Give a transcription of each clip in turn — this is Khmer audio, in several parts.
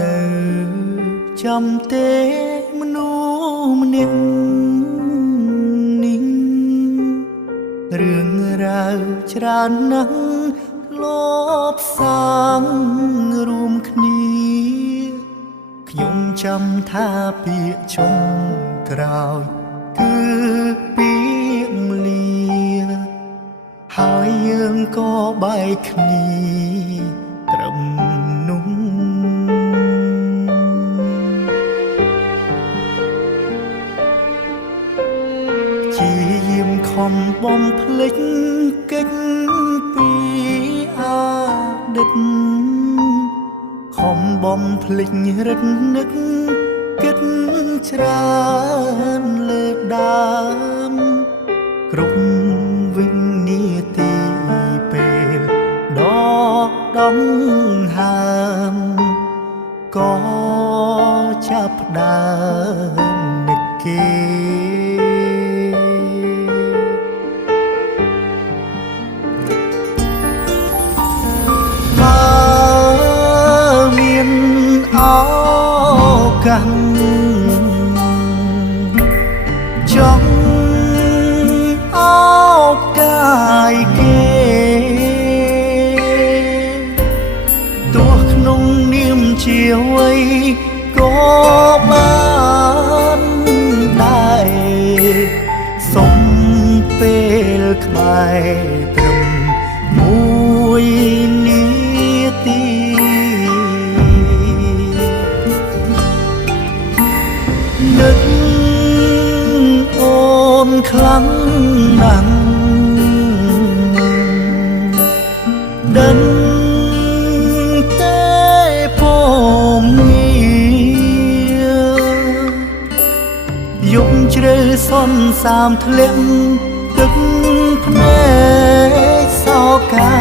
នៅចាំទេមនុស្សម្នាក់នេះរឿងរ៉ាវច្រើនណាស់ធ្លាប់សាងរួមគ្នាខ្ញុំចាំថាពាក្យចុងក្រោយគឺពាក្យលាហើយយើងក៏បែកគ្នាត្រឹមនោះជាយាមខំបំភ្លេចកិច្ចពីអតីតខំបំភ្លេចរឹតនឹកគិតច្រើនលើដើមគ្រប់វិនាទីពេលដកដង្ហើមក៏ចាប់ផ្ដើមនឹកគេចង់អោបកាយគេទោះក្នុងនាមជាអ្វីក៏បានដែរសុំពេលក្បែរត្រឹមមួយនាទីនឹកអូនខ្លាំងណាស់ដឹងតែผมនេះយប់ជ្រៅសន្សាមធ្លាក់ទឹកភ្នែកសោកា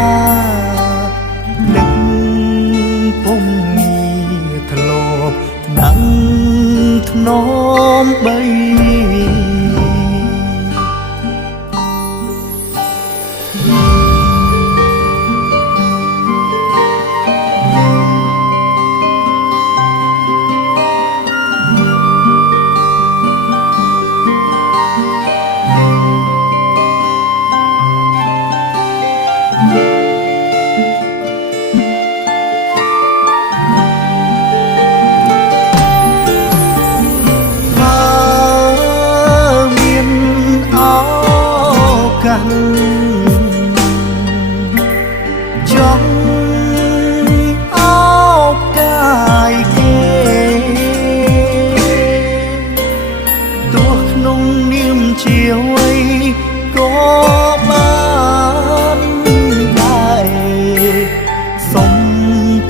នឹកผมនេះធ្លាប់ណាំធ្នមបីចង់អោបកាយគេទោះក្នុងនាមជាអ្វីក៏បានដែរសុំ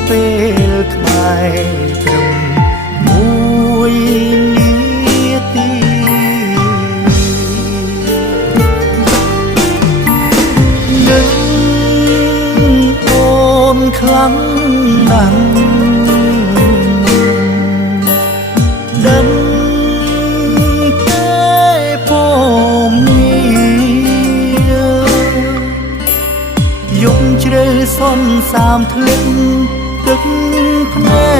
ពេលក្បែរត្រឹមមួយនាទីខ្លាំងណាស់ដឹងតែผมនេះយប់ជ្រៅសន្សាមធ្លាក់ទឹកភ្នែ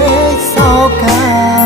កសោកា